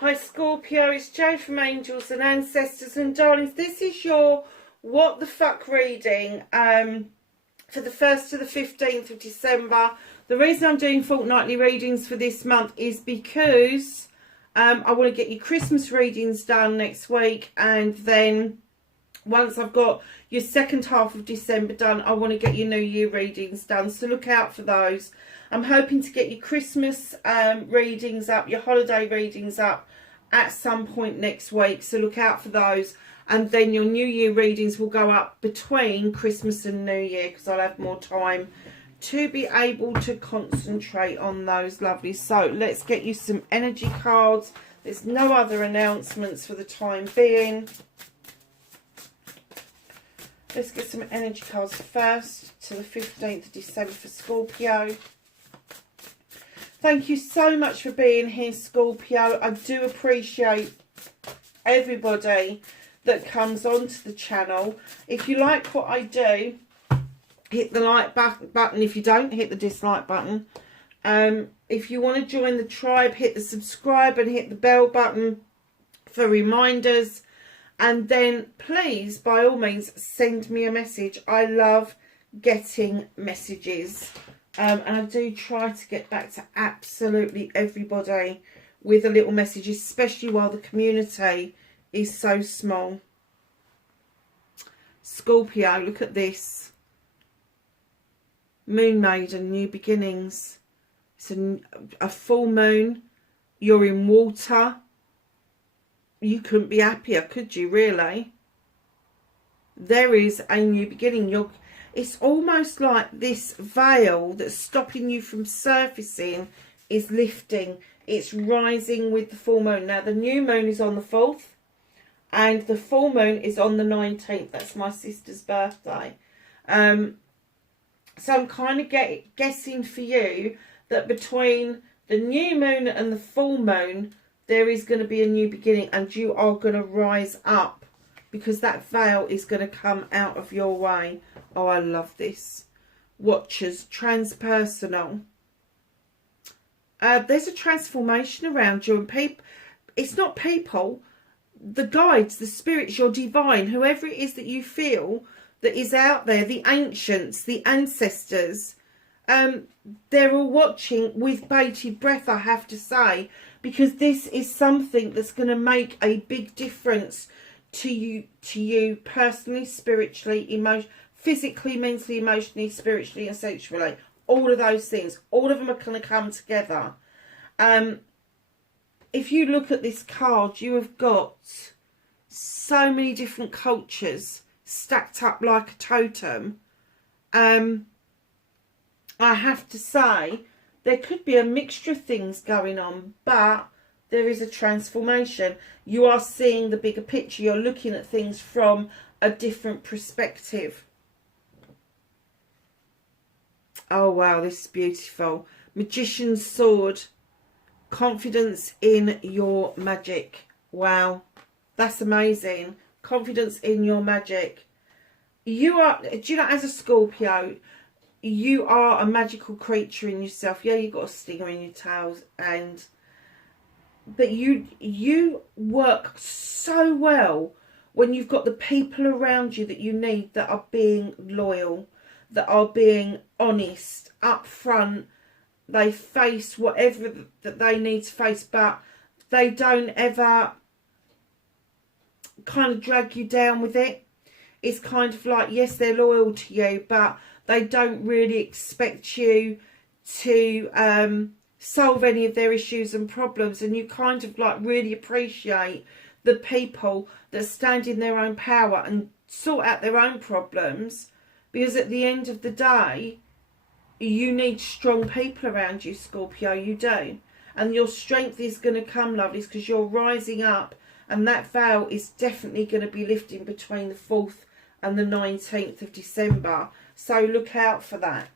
Hi Scorpio, it's Jade from Angels and Ancestors, and darlings, this is your what the fuck reading for the 1st to the 15th of December. The reason I'm doing fortnightly readings for this month is because I want to get your Christmas readings done next week, and then once I've got your second half of December done, I want to get your New Year readings done, so look out for those. I'm hoping to get your Christmas readings up, your holiday readings up at some point next week, so look out for those. And then your New Year readings will go up between Christmas and New Year, because I'll have more time to be able to concentrate on those, lovely. So let's get you some energy cards. There's no other announcements for the time being. Let's get some energy cards first to the 15th of December for Scorpio. Thank you so much for being here, Scorpio. I do appreciate everybody that comes onto the channel. If you like what I do, hit the like button. If you don't, hit the dislike button. If you want to join the tribe, hit the subscribe and hit the bell button for reminders. And then please, by all means, send me a message. I love getting messages. And I do try to get back to absolutely everybody with a little message, especially while the community is so small. Scorpio, look at this. Moon Maiden, new beginnings. It's a full moon. You're in water. You couldn't be happier, could you, really? There is a new beginning. It's almost like this veil that's stopping you from surfacing is lifting. It's rising with the full moon. Now, the new moon is on the 4th. And the full moon is on the 19th. That's my sister's birthday. So I'm kind of guessing for you that between the new moon and the full moon, there is going to be a new beginning. And you are going to rise up, because that veil is going to come out of your way. Oh, I love this. Watchers, transpersonal. There's a transformation around you, and people. It's not people. The guides, the spirits, your divine, whoever it is that you feel that is out there, the ancients, the ancestors, they're all watching with bated breath, I have to say, because this is something that's going to make a big difference to you personally, spiritually, physically, mentally, emotionally, spiritually and sexually. All of those things, all of them are going to come together. If you look at this card, you have got so many different cultures stacked up like a totem. I have to say, there could be a mixture of things going on, but there is a transformation. You are seeing the bigger picture. You're looking at things from a different perspective. Oh, wow, this is beautiful. Magician's sword. Confidence in your magic. Wow, that's amazing. Confidence in your magic. You are, do you know, as a Scorpio, you are a magical creature in yourself. Yeah, you've got a stinger in your tails, but you work so well when you've got the people around you that you need, that are being loyal, that are being honest, upfront. They face whatever that they need to face, but they don't ever kind of drag you down with it. It's kind of like, yes, they're loyal to you, but they don't really expect you to solve any of their issues and problems. And you kind of like really appreciate the people that stand in their own power and sort out their own problems, because at the end of the day, you need strong people around you, Scorpio. You do. And your strength is going to come, lovelies, because you're rising up. And that veil is definitely going to be lifting between the 4th and the 19th of December. So look out for that.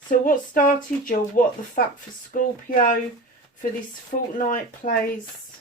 So what started your what the fuck for Scorpio for this fortnight, please?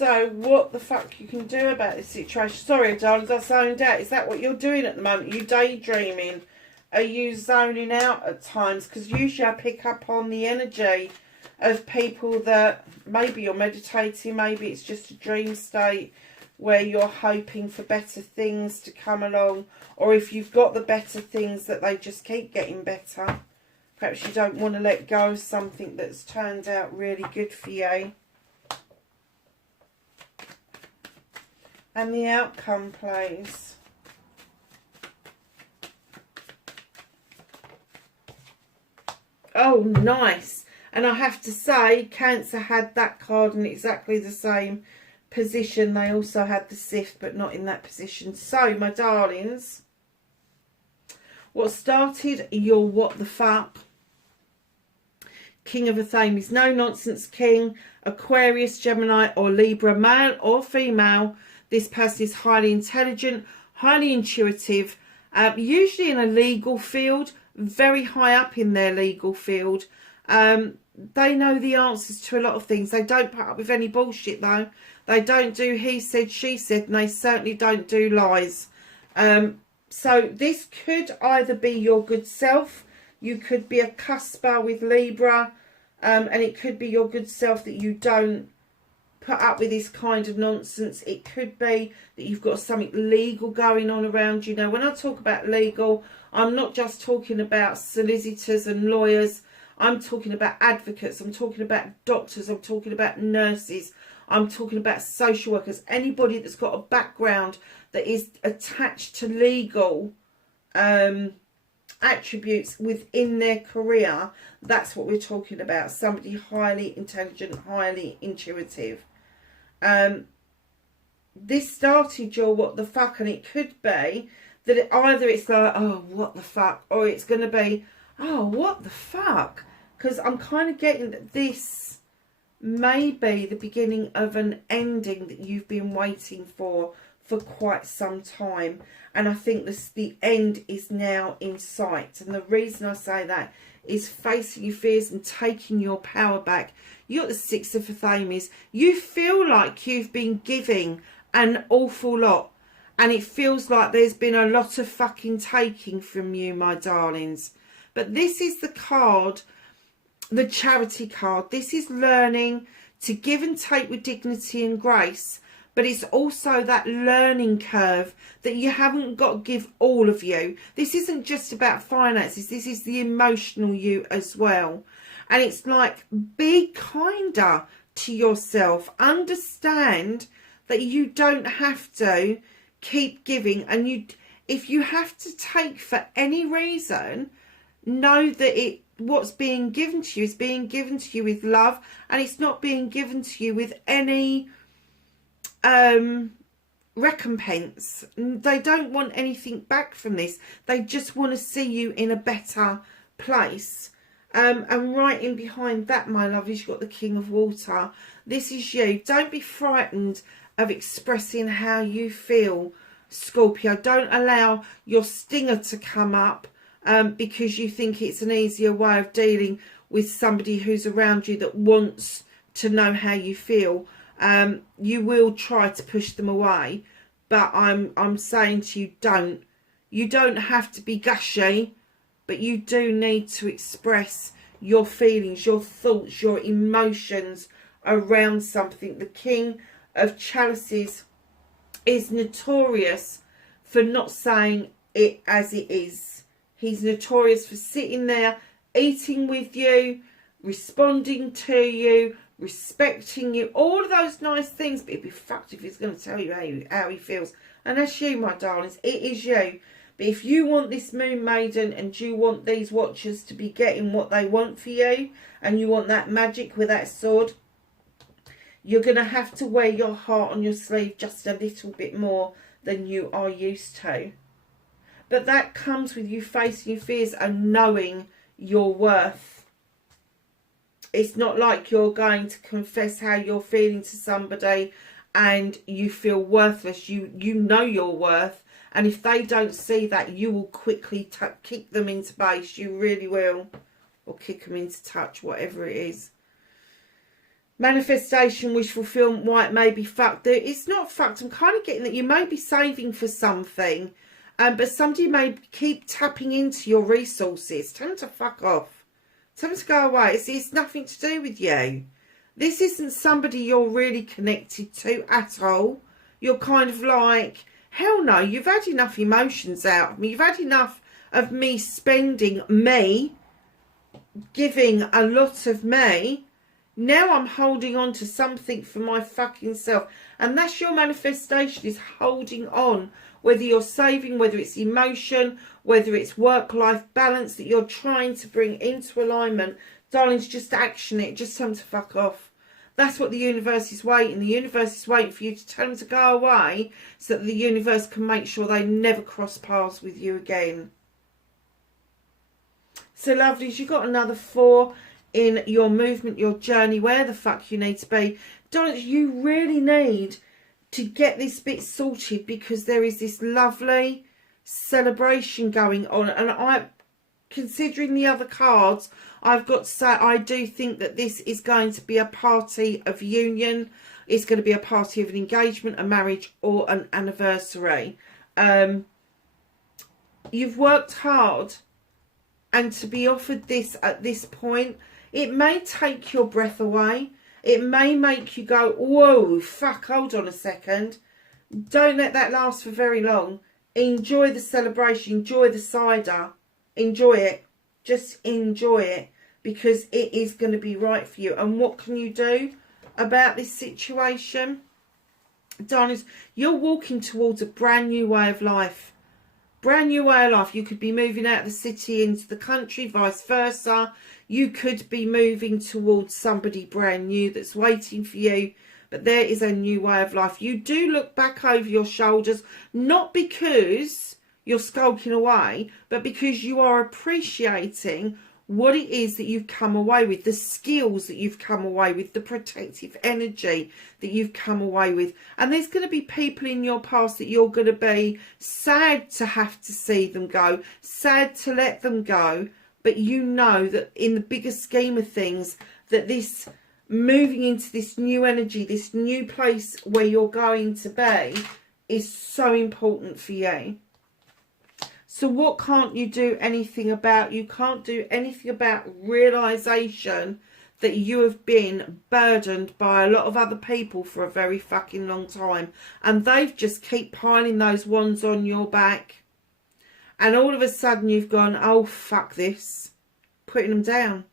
also what the fuck you can do about this situation. Sorry, darlings, I zoned out. Is that what you're doing at the moment? Are you daydreaming? Are you zoning out at times? Because usually I pick up on the energy of people that maybe you're meditating, maybe it's just a dream state where you're hoping for better things to come along, or if you've got the better things that they just keep getting better. Perhaps you don't want to let go of something that's turned out really good for you. And the outcome, please. Oh, nice. And I have to say, Cancer had that card in exactly the same position. They also had the Sixth, but not in that position. So, my darlings, what started your what the fuck? King of Athames, no nonsense king, Aquarius, Gemini or Libra, male or female. This person is highly intelligent, highly intuitive, usually in a legal field, very high up in their legal field. They know the answers to a lot of things. They don't put up with any bullshit though. They don't do he said, she said, and they certainly don't do lies. So this could either be your good self, you could be a cusper with Libra, and it could be your good self that you don't put up with this kind of nonsense. It could be that you've got something legal going on around you. Now, when I talk about legal, I'm not just talking about solicitors and lawyers. I'm talking about advocates. I'm talking about doctors. I'm talking about nurses. I'm talking about social workers. Anybody that's got a background that is attached to legal attributes within their career, that's what we're talking about. Somebody highly intelligent, highly intuitive. This started your what the fuck, and it could be that either it's like, oh, what the fuck, or it's going to be, oh, what the fuck, because I'm kind of getting that this may be the beginning of an ending that you've been waiting for quite some time, and I think the end is now in sight. And the reason I say that is facing your fears and taking your power back. You're the Six of Athames. You feel like you've been giving an awful lot, and it feels like there's been a lot of fucking taking from you, my darlings. But this is the card, the charity card. This is learning to give and take with dignity and grace. But it's also that learning curve that you haven't got to give all of you. This isn't just about finances. This is the emotional you as well. And it's like, be kinder to yourself. Understand that you don't have to keep giving. And if you have to take for any reason, know that what's being given to you is being given to you with love. And it's not being given to you with any recompense. They don't want anything back from this. They just want to see you in a better place. And right in behind that, my love, is you've got the King of Water. This is you. Don't be frightened of expressing how you feel, Scorpio. Don't allow your stinger to come up because you think it's an easier way of dealing with somebody who's around you that wants to know how you feel. You will try to push them away, but I'm saying to you, don't. You don't have to be gushy, but you do need to express your feelings, your thoughts, your emotions around something. The King of Chalices is notorious for not saying it as it is. He's notorious for sitting there, eating with you, responding to you, respecting you, all of those nice things. But it'd be fucked if he's going to tell you how he feels. And that's you, my darlings. It is you. But if you want this Moon Maiden and you want these watchers to be getting what they want for you, and you want that magic with that sword, you're going to have to wear your heart on your sleeve just a little bit more than you are used to. But that comes with you facing your fears and knowing your worth. It's not like you're going to confess how you're feeling to somebody and you feel worthless. You know your worth. And if they don't see that, you will quickly kick them into base. You really will. Or kick them into touch, whatever it is. Manifestation, wish fulfillment, why it may be fucked. It's not fucked. I'm kind of getting that you may be saving for something, but somebody may keep tapping into your resources. Tell them to fuck off. Tell them to go away. It's nothing to do with you. This isn't somebody you're really connected to at all. You're kind of like, hell no, you've had enough emotions out of me. You've had enough of me spending me, giving a lot of me. Now I'm holding on to something for my fucking self. And that's your manifestation, is holding on. Whether you're saving, whether it's emotion, whether it's work-life balance that you're trying to bring into alignment. Darlings, just action it. Just tell them to fuck off. That's what the universe is waiting. The universe is waiting for you to tell them to go away so that the universe can make sure they never cross paths with you again. So, lovelies, you've got another 4 in your movement, your journey, where the fuck you need to be. Darlings, you really need to get this bit sorted, because there is this lovely celebration going on. And considering the other cards, I've got to say, I do think that this is going to be a party of union. It's going to be a party of an engagement, a marriage, or an anniversary. You've worked hard, and to be offered this at this point, it may take your breath away. It may make you go, whoa, fuck, hold on a second. Don't let that last for very long. Enjoy the celebration. Enjoy the cider. Enjoy it. Just enjoy it, because it is going to be right for you. And what can you do about this situation? Darlings, you're walking towards a brand new way of life. Brand new way of life. You could be moving out of the city into the country, vice versa. You could be moving towards somebody brand new that's waiting for you. But there is a new way of life. You do look back over your shoulders, not because you're skulking away, but because you are appreciating what it is that you've come away with, the skills that you've come away with, the protective energy that you've come away with. And there's going to be people in your past that you're going to be sad to have to see them go, sad to let them go. But you know that in the bigger scheme of things, that this moving into this new energy, this new place where you're going to be, is so important for you. So what can't you do anything about? You can't do anything about realisation that you have been burdened by a lot of other people for a very fucking long time. And they've just keep piling those wands on your back. And all of a sudden you've gone, oh, fuck this. Putting them down.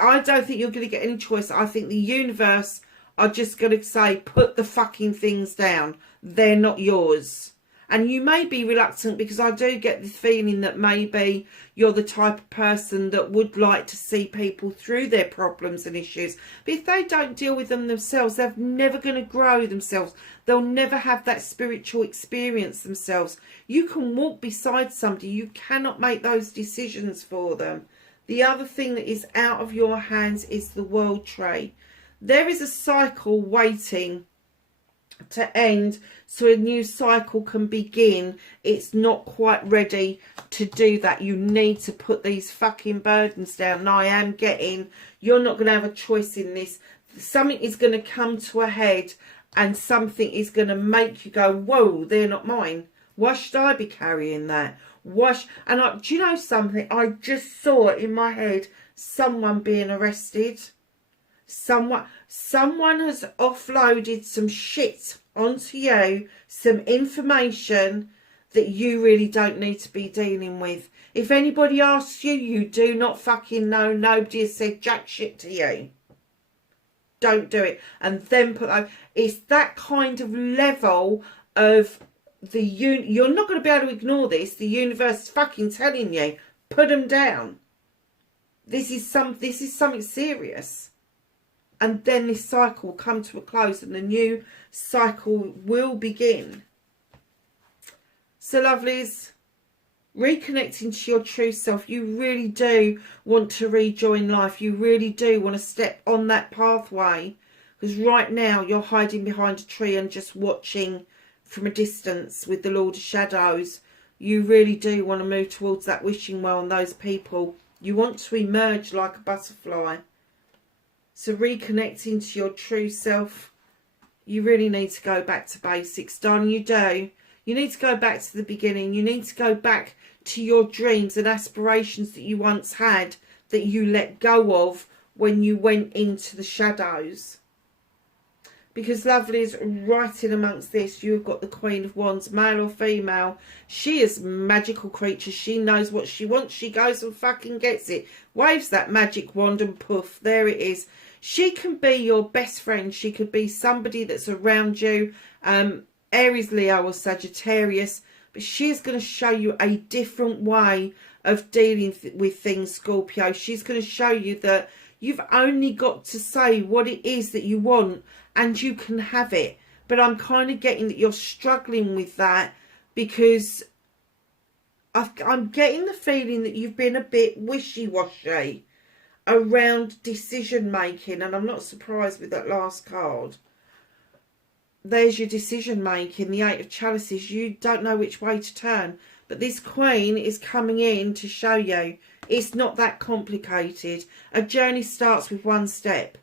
I don't think you're going to get any choice. I think the universe are just going to say, put the fucking things down. They're not yours. And you may be reluctant, because I do get the feeling that maybe you're the type of person that would like to see people through their problems and issues. But if they don't deal with them themselves, they're never going to grow themselves. They'll never have that spiritual experience themselves. You can walk beside somebody. You cannot make those decisions for them. The other thing that is out of your hands is the world trade. There is a cycle waiting to end so a new cycle can begin. It's not quite ready to do that. You need to put these fucking burdens down. And I am getting, you're not going to have a choice in this. Something is going to come to a head, and something is going to make you go, whoa, they're not mine. Why should I be carrying that? And do you know something? I just saw in my head someone being arrested. Someone has offloaded some shit onto you, some information that you really don't need to be dealing with. If anybody asks you, you do not fucking know. Nobody has said jack shit to you. Don't do it. And then it's that kind of level of you're not going to be able to ignore this. The universe is fucking telling you, put them down. This is something serious. And then this cycle will come to a close, and the new cycle will begin. So, lovelies, reconnecting to your true self. You really do want to rejoin life. You really do want to step on that pathway. Because right now you're hiding behind a tree and just watching from a distance with the Lord of Shadows. You really do want to move towards that wishing well and those people. You want to emerge like a butterfly. So reconnecting to your true self, you really need to go back to basics, darling. You do. You need to go back to the beginning. You need to go back to your dreams and aspirations that you once had, that you let go of when you went into the shadows. Because lovelies, right in amongst this, you've got the Queen of Wands, male or female. She is a magical creature. She knows what she wants. She goes and fucking gets it. Waves that magic wand and poof, there it is. She can be your best friend. She could be somebody that's around you, Aries, Leo or Sagittarius. But she's going to show you a different way of dealing with things, Scorpio. She's going to show you that you've only got to say what it is that you want and you can have it. But I'm kind of getting that you're struggling with that, because I'm getting the feeling that you've been a bit wishy-washy around decision making. And I'm not surprised with that last card. There's your decision making, the Eight of Chalices. You don't know which way to turn. But this Queen is coming in to show you it's not that complicated. A journey starts with one step.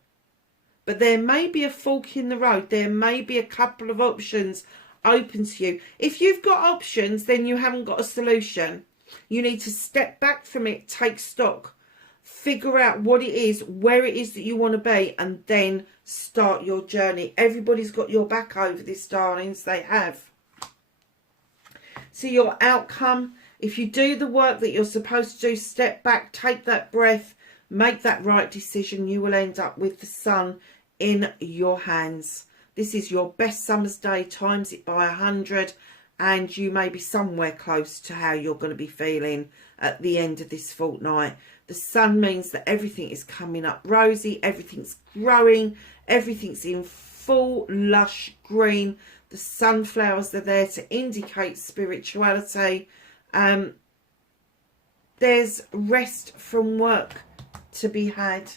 But there may be a fork in the road. There may be a couple of options open to you. If you've got options, then you haven't got a solution. You need to step back from it, take stock, figure out what it is, where it is that you want to be, and then start your journey. Everybody's got your back over this, darlings. They have. So your outcome, if you do the work that you're supposed to do, step back, take that breath, make that right decision, you will end up with the sun in your hands. This is your best summer's day, times it by 100, and you may be somewhere close to how you're going to be feeling at the end of this fortnight. The sun means that everything is coming up rosy, everything's growing, everything's in full lush green. The sunflowers are there to indicate spirituality. There's rest from work to be had.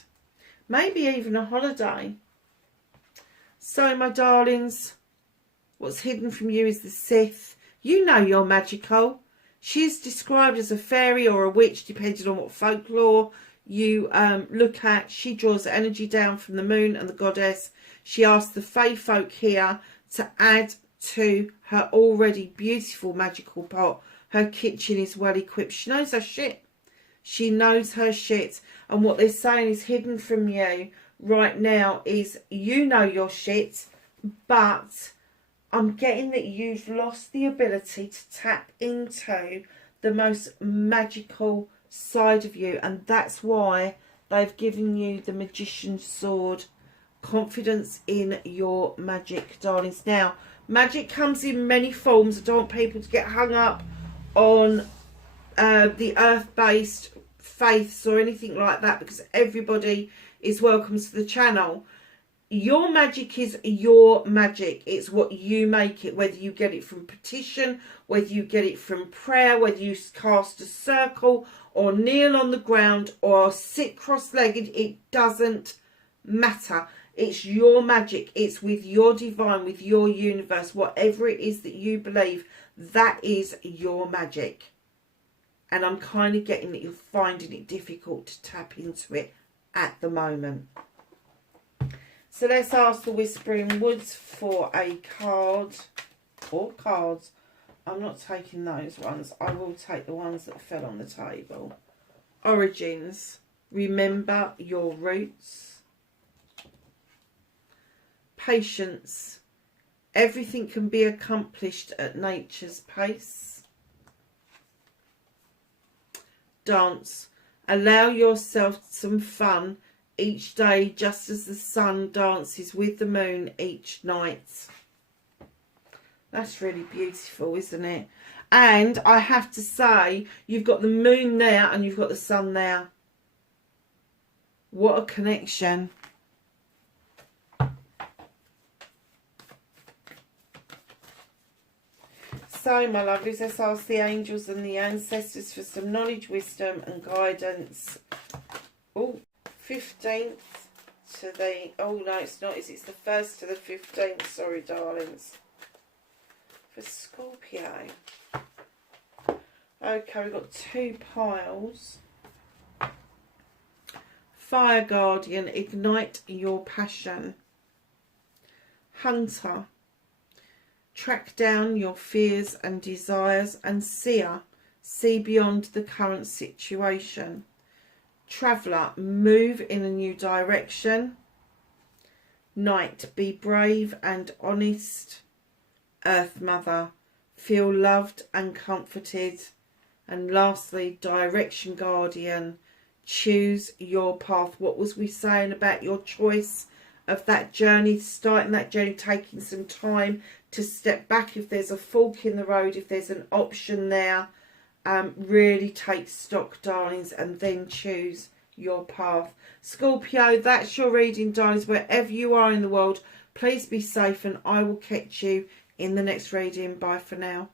Maybe even a holiday. So, my darlings, what's hidden from you is the Sith. You know you're magical. She is described as a fairy or a witch, depending on what folklore you look at. She draws energy down from the moon and the goddess. She asks the fae folk here to add to her already beautiful magical pot. Her kitchen is well equipped. She knows her shit. She knows her shit. And what they're saying is hidden from you right now is you know your shit, but I'm getting that you've lost the ability to tap into the most magical side of you, and that's why they've given you the Magician's Sword. Confidence in your magic, darlings. Now, magic comes in many forms. I don't want people to get hung up on the earth-based faiths or anything like that, because everybody is welcome to the channel. Your magic is your magic. It's what you make it, whether you get it from petition, whether you get it from prayer, whether you cast a circle or kneel on the ground or sit cross-legged. It doesn't matter. It's your magic. It's with your divine, with your universe, whatever it is that you believe, that is your magic. And I'm kind of getting that you're finding it difficult to tap into it at the moment. So let's ask the Whispering Woods for a card, or cards. I'm not taking those ones. I will take the ones that fell on the table. Origins. Remember your roots. Patience. Everything can be accomplished at nature's pace. Dance. Allow yourself some fun each day, just as the sun dances with the moon each night. That's really beautiful, isn't it? And I have to say, you've got the moon there and you've got the sun there. What a connection. So, my lovelies, let's ask the angels and the ancestors for some knowledge, wisdom and guidance. Oh, 15th to the... Oh, no, it's not. It's the 1st to the 15th. Sorry, darlings. For Scorpio. Okay, we've got 2 piles. Fire Guardian, ignite your passion. Hunter, track down your fears and desires. And Seer, see beyond the current situation. Traveller, move in a new direction. Knight, be brave and honest. Earth Mother, feel loved and comforted. And lastly, Direction Guardian, choose your path. What was we saying about your choice of that journey, starting that journey, taking some time to step back if there's a fork in the road, if there's an option there. Really take stock, darlings, and then choose your path. Scorpio, that's your reading, darlings. Wherever you are in the world, please be safe, and I will catch you in the next reading. Bye for now.